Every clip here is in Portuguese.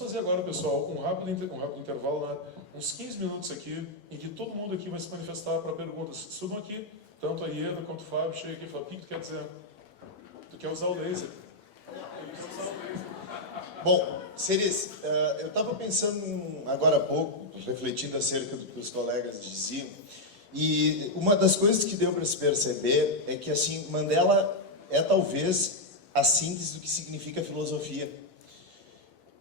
Vamos fazer agora, pessoal, um rápido intervalo, né? Uns 15 minutos aqui, em que todo mundo aqui vai se manifestar para perguntas. Subam aqui, tanto a Ieda quanto o Fábio, chega aqui e fala: o que tu quer dizer? Tu quer usar o laser? Ele quer usar o laser. Bom, Ceres, eu estava pensando agora há pouco, refletindo acerca do que os colegas diziam, e uma das coisas que deu para se perceber é que, assim, Mandela é talvez a síntese do que significa filosofia.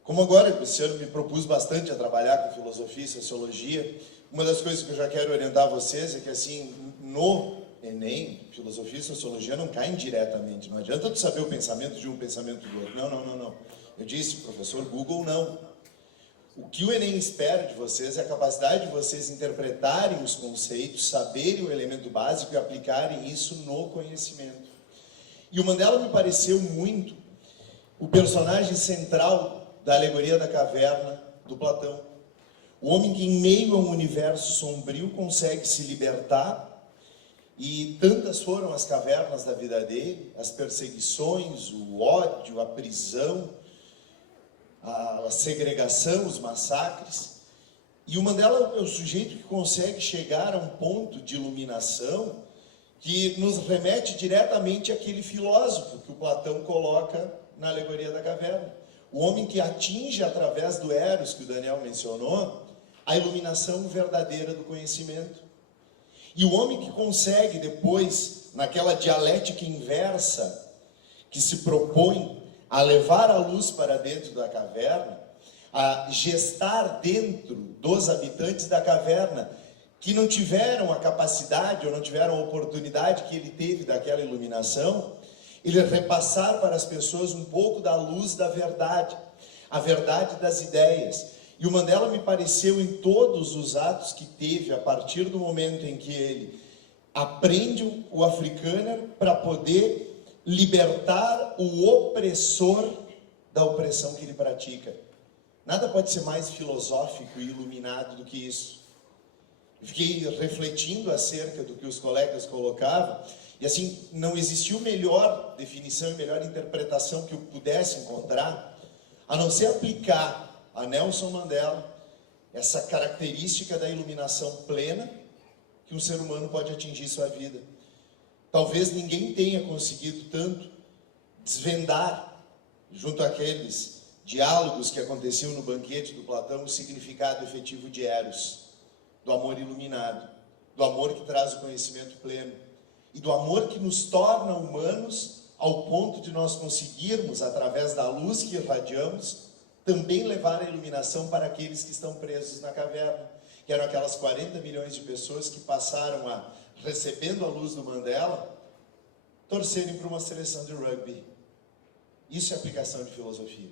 Como agora, esse ano me propus bastante a trabalhar com filosofia e sociologia, uma das coisas que eu já quero orientar vocês é que, assim, no Enem, filosofia e sociologia não caem diretamente. Não adianta tu saber o pensamento de um, pensamento do outro. Não. Eu disse, professor Google, não. O que o Enem espera de vocês é a capacidade de vocês interpretarem os conceitos, saberem o elemento básico e aplicarem isso no conhecimento. E o Mandela me pareceu muito o personagem central da alegoria da caverna do Platão. O homem que, em meio a um universo sombrio, consegue se libertar, e tantas foram as cavernas da vida dele, as perseguições, o ódio, a prisão, a segregação, os massacres. E o Mandela é o sujeito que consegue chegar a um ponto de iluminação que nos remete diretamente àquele filósofo que o Platão coloca na alegoria da caverna. O homem que atinge, através do Eros, que o Daniel mencionou, a iluminação verdadeira do conhecimento. E o homem que consegue depois, naquela dialética inversa, que se propõe a levar a luz para dentro da caverna, a gestar dentro dos habitantes da caverna, que não tiveram a capacidade ou não tiveram a oportunidade que ele teve daquela iluminação, ele repassar para as pessoas um pouco da luz da verdade, a verdade das ideias. E o Mandela me pareceu, em todos os atos que teve, a partir do momento em que ele aprende o Afrikaner para poder libertar o opressor da opressão que ele pratica. Nada pode ser mais filosófico e iluminado do que isso. Fiquei refletindo acerca do que os colegas colocavam, e assim, não existiu melhor definição e melhor interpretação que eu pudesse encontrar, a não ser aplicar a Nelson Mandela essa característica da iluminação plena que um ser humano pode atingir em sua vida. Talvez ninguém tenha conseguido tanto desvendar, junto àqueles diálogos que aconteciam no banquete do Platão, o significado efetivo de Eros, do amor iluminado, do amor que traz o conhecimento pleno, e do amor que nos torna humanos ao ponto de nós conseguirmos, através da luz que irradiamos, também levar a iluminação para aqueles que estão presos na caverna, que eram aquelas 40 milhões de pessoas que passaram a, recebendo a luz do Mandela, torcerem para uma seleção de rugby. Isso é aplicação de filosofia.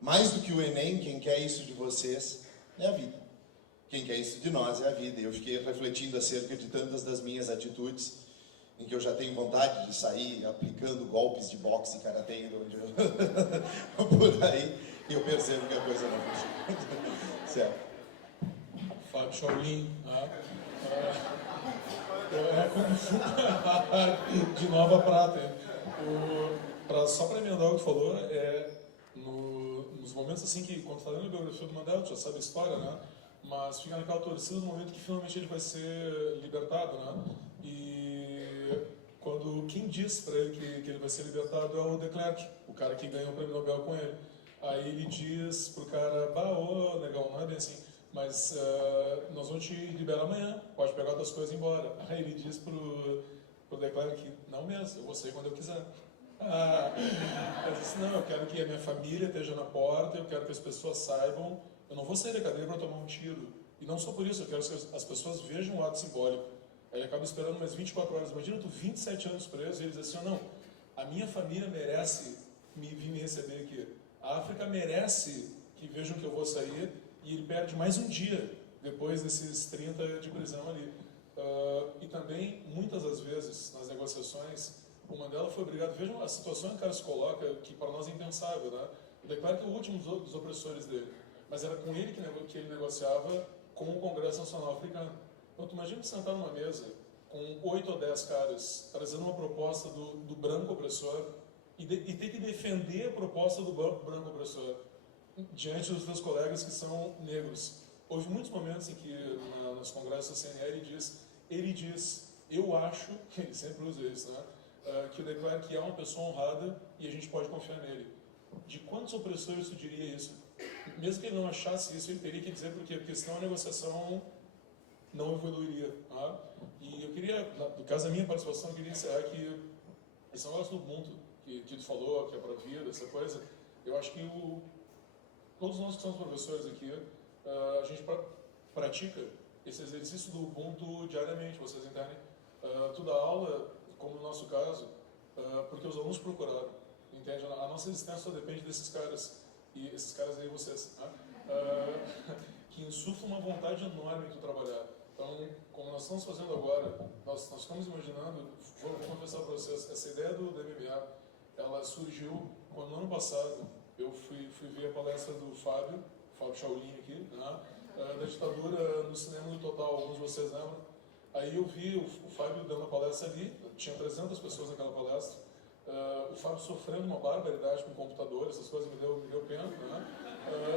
Mais do que o Enem, quem quer isso de vocês é a vida. Quem quer isso de nós é a vida. E eu fiquei refletindo acerca de tantas das minhas atitudes, em que eu já tenho vontade de sair aplicando golpes de boxe e karatê por aí, e eu percebo que a coisa não funciona. Certo. Fábio Shaolin, de Nova Prata. Só para emendar o que tu falou, nos momentos assim que, quando tu tá lendo a biografia do Mandela, tu já sabe a história, né? Mas fica naquela torcida no momento que finalmente ele vai ser libertado, né? E quando quem diz para ele que ele vai ser libertado é o de Klerk, o cara que ganhou o prêmio Nobel com ele. Aí ele diz pro cara: ô negão, não é bem assim, mas nós vamos te liberar amanhã, pode pegar tuas coisas e ir embora. Aí ele diz pro de Klerk que não mesmo, eu vou sair quando eu quiser. Eu disse: não, eu quero que a minha família esteja na porta, eu quero que as pessoas saibam, eu não vou sair da cadeia para tomar um tiro. E não só por isso, eu quero que as pessoas vejam o ato simbólico. Aí ele acaba esperando mais 24 horas. Imagina tu 27 anos preso e ele diz assim: não, a minha família merece vir me receber aqui. A África merece que vejam que eu vou sair, e ele perde mais um dia depois desses 30 de prisão ali. E também, muitas das vezes, nas negociações, o Mandela foi obrigado. Vejam a situação em que o cara se coloca, que para nós é impensável, né? Eu declaro que é o último dos opressores dele, mas era com ele que ele negociava com o Congresso Nacional Africano. Então, tu imagina sentar numa mesa com 8 ou 10 caras trazendo uma proposta do branco opressor e ter que defender a proposta do branco opressor. diante dos teus colegas que são negros. Houve muitos momentos em que, nos congressos da CNR, ele diz, eu acho, ele sempre usa isso, né? Que o Leclerc é uma pessoa honrada e a gente pode confiar nele. De quantos opressores tu diria isso? Mesmo que ele não achasse isso, ele teria que dizer porque senão a negociação não evoluiria. Tá? E eu queria, no caso da minha participação, eu queria encerrar que esse negócio do Ubuntu, que tu falou, que é para a vida, essa coisa, eu acho que todos nós que somos professores aqui, a gente pratica esse exercício do Ubuntu diariamente, vocês entendem? Tu dá aula, como no nosso caso, porque os alunos procuraram, entende? A nossa existência só depende desses caras, e esses caras aí vocês, né? Que insuflam uma vontade enorme de tu trabalhar. Então, como nós estamos fazendo agora, nós estamos imaginando, vou confessar para vocês, essa ideia do MMA, ela surgiu quando no ano passado eu fui ver a palestra do Fábio Shaolin aqui, né? Da ditadura no cinema no total, alguns de vocês lembram? Aí eu vi o Fábio dando a palestra ali, tinha 300 pessoas naquela palestra, o Fábio sofrendo uma barbaridade com o computador, essas coisas me deu pena, né?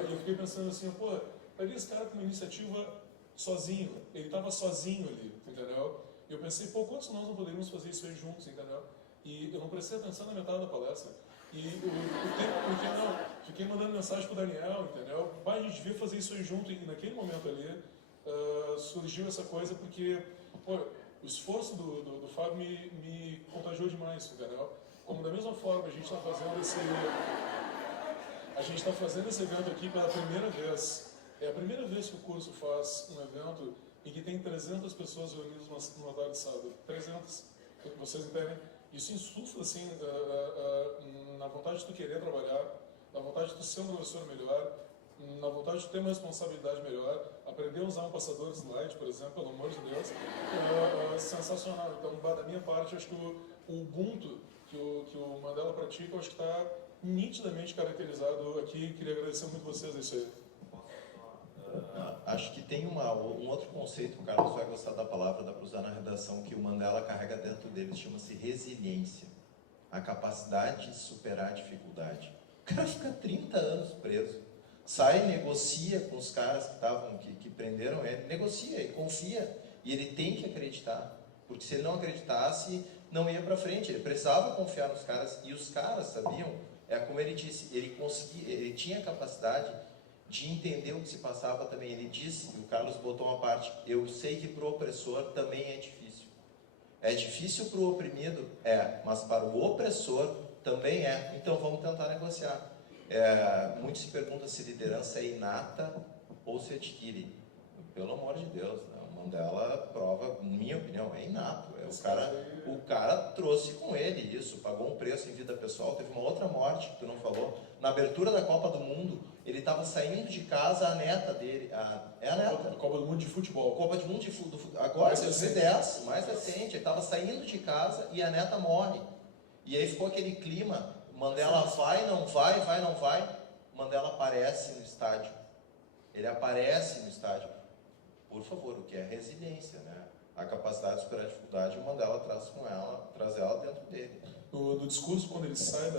E eu fiquei pensando assim, pô, peguei esse cara com uma iniciativa sozinho, ele estava sozinho ali, entendeu? E eu pensei, pô, quantos nós não poderíamos fazer isso aí juntos, entendeu? E eu não prestei atenção na metade da palestra. E o tempo, porque não, fiquei mandando mensagem pro Daniel, entendeu? Pai, a gente devia fazer isso aí junto, e naquele momento ali surgiu essa coisa, porque pô, o esforço do Fábio me contagiou demais, entendeu? Como da mesma forma a gente está fazendo esse evento aqui pela primeira vez. É a primeira vez que o curso faz um evento em que tem 300 pessoas reunidas numa tarde de sábado. 300. Vocês entendem? Isso insufla, assim, na vontade de tu querer trabalhar, na vontade de tu ser um professor melhor, na vontade de ter uma responsabilidade melhor, aprender a usar um passador de slide, por exemplo, pelo amor de Deus, sensacional. Então, da minha parte, acho que o Ubuntu que o Mandela pratica, eu acho que está nitidamente caracterizado aqui. Queria agradecer muito vocês isso aí. Acho que tem um outro conceito, o Carlos vai gostar da palavra, dá para usar na redação, que o Mandela carrega dentro dele, chama-se resiliência. A capacidade de superar a dificuldade. O cara fica 30 anos preso, sai, negocia com os caras que prenderam ele, negocia e confia, e ele tem que acreditar, porque se ele não acreditasse, não ia para frente, ele precisava confiar nos caras, e os caras sabiam, como ele disse, ele tinha a capacidade de entender o que se passava também. Ele disse, o Carlos botou uma parte, eu sei que para o opressor também é difícil. É difícil para o oprimido? Mas para o opressor também é. Então vamos tentar negociar. Muito se pergunta se liderança é inata ou se adquire. Pelo amor de Deus, né? O Mandela prova, na minha opinião, é inato. O cara trouxe com ele isso, pagou um preço em vida pessoal. Teve uma outra morte que tu não falou. Na abertura da Copa do Mundo, ele estava saindo de casa, a neta dele, a neta. Copa do Mundo de Futebol. Copa do Mundo de Futebol. Agora, 2010, mais recente, ele estava saindo de casa e a neta morre. E aí ficou aquele clima, Mandela vai, não vai. Mandela aparece no estádio. Ele aparece no estádio. Por favor, o que é resiliência, né? A capacidade de superar a dificuldade, o Mandela traz ela dentro dele. No discurso, quando ele sai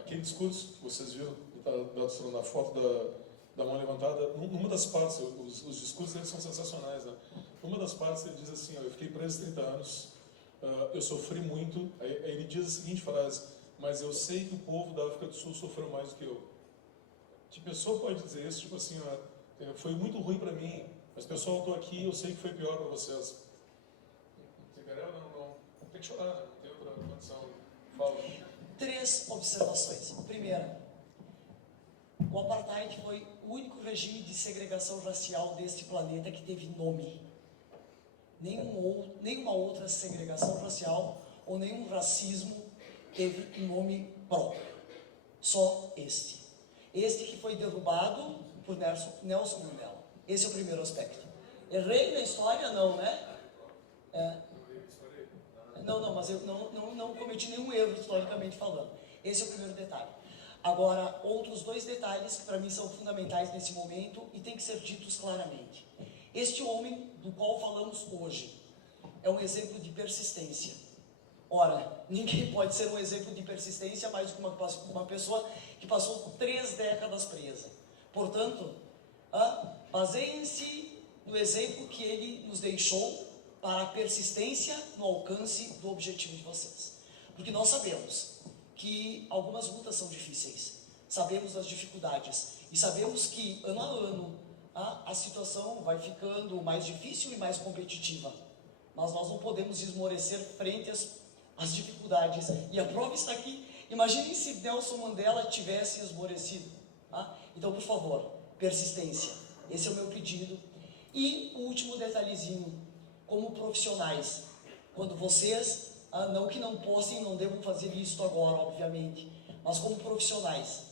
aquele discurso que vocês viram, que está na foto da mão levantada, numa das partes, os discursos deles são sensacionais, né? Numa das partes ele diz assim, eu fiquei preso 30 anos, eu sofri muito, aí ele diz a seguinte frase, mas eu sei que o povo da África do Sul sofreu mais do que eu. Que pessoa pode dizer isso, tipo assim, foi muito ruim para mim, mas pessoal, eu estou aqui, eu sei que foi pior para vocês. Não, tem que chorar, né? Não tem outra condição. Fala. 3 observações. Primeira, o apartheid foi o único regime de segregação racial deste planeta que teve nome. Nenhuma outra segregação racial ou nenhum racismo teve um nome próprio. Só este. Este que foi derrubado por Nelson Mandela. Esse é o primeiro aspecto. Errei na história? Não, né? Não, mas eu não cometi nenhum erro historicamente falando. Esse é o primeiro detalhe. Agora, outros 2 detalhes que para mim são fundamentais nesse momento e têm que ser ditos claramente. Este homem do qual falamos hoje é um exemplo de persistência. Ora, ninguém pode ser um exemplo de persistência mais do que uma pessoa que passou 3 décadas presa. Portanto, baseiem-se no exemplo que ele nos deixou para a persistência no alcance do objetivo de vocês. Porque nós sabemos que algumas lutas são difíceis, sabemos das dificuldades e sabemos que ano a ano a situação vai ficando mais difícil e mais competitiva. Mas nós não podemos esmorecer frente às dificuldades. E a prova está aqui. Imaginem se Nelson Mandela tivesse esmorecido. Então, por favor, persistência. Esse é o meu pedido. E o último detalhezinho, como profissionais, quando vocês, não que não possam e não devam fazer isso agora, obviamente, mas como profissionais,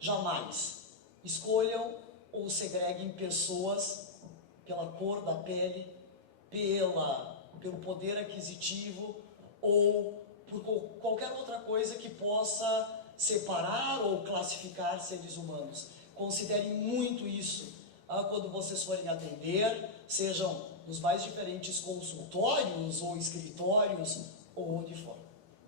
jamais escolham ou segreguem pessoas pela cor da pele, pelo poder aquisitivo ou por qualquer outra coisa que possa separar ou classificar seres humanos. Considerem muito isso quando vocês forem atender, sejam nos mais diferentes consultórios ou escritórios ou onde for.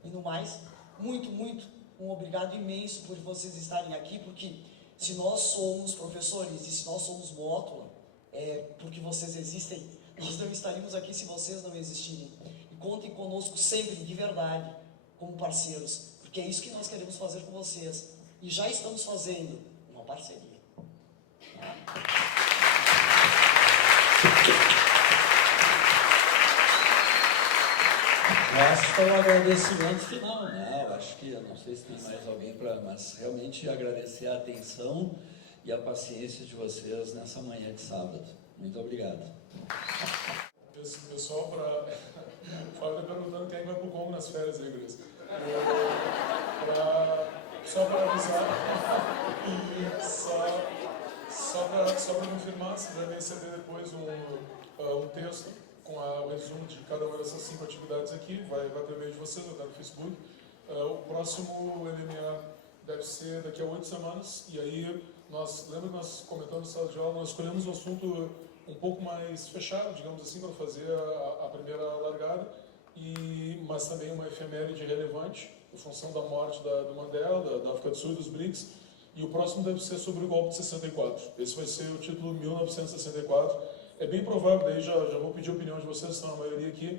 E no mais, um obrigado imenso por vocês estarem aqui, porque se nós somos professores e se nós somos mótula, é porque vocês existem. Nós não estaríamos aqui se vocês não existirem. E contem conosco sempre, de verdade, como parceiros, porque é isso que nós queremos fazer com vocês. E já estamos fazendo uma parceria. Resta o agradecimento final, né? Eu acho que, eu não sei se tem mais alguém mas realmente agradecer a atenção e a paciência de vocês nessa manhã de sábado. Muito obrigado. Pessoal, Fábio está perguntando quem vai para o Congo nas férias, aí, Gris. Só para avisar, só para confirmar, se devem receber depois um texto com o resumo de cada uma dessas 5 atividades aqui, vai para o e-mail de vocês, vai estar no Facebook. O próximo MMA deve ser daqui a 8 semanas, e aí lembra que nós comentamos na sala de aula, nós escolhemos um assunto um pouco mais fechado, digamos assim, para fazer a primeira largada, mas também uma efeméride relevante, em função da morte do Mandela, da África do Sul e dos BRICS, e o próximo deve ser sobre o golpe de 64. Esse vai ser o título 1964. É bem provável, daí já vou pedir a opinião de vocês, estão a maioria aqui,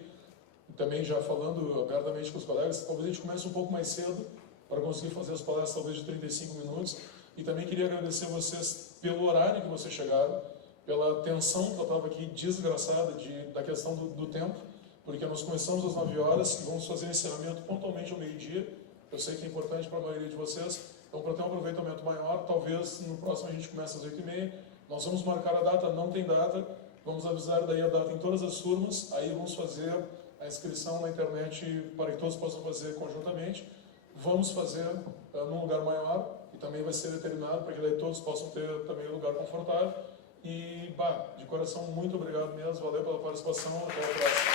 também já falando abertamente com os colegas, talvez a gente comece um pouco mais cedo, para conseguir fazer as palestras talvez de 35 minutos, e também queria agradecer a vocês pelo horário que vocês chegaram, pela tensão que eu estava aqui desgraçada da questão do tempo, porque nós começamos às 9 horas e vamos fazer o encerramento pontualmente ao meio-dia. Eu sei que é importante para a maioria de vocês, então para ter um aproveitamento maior, talvez no próximo a gente comece às 8h30. Nós vamos marcar a data, não tem data, vamos avisar daí a data em todas as turmas, aí vamos fazer a inscrição na internet para que todos possam fazer conjuntamente. Vamos fazer num lugar maior e também vai ser determinado para que daí todos possam ter também um lugar confortável. E, de coração, muito obrigado mesmo, valeu pela participação, até a próxima.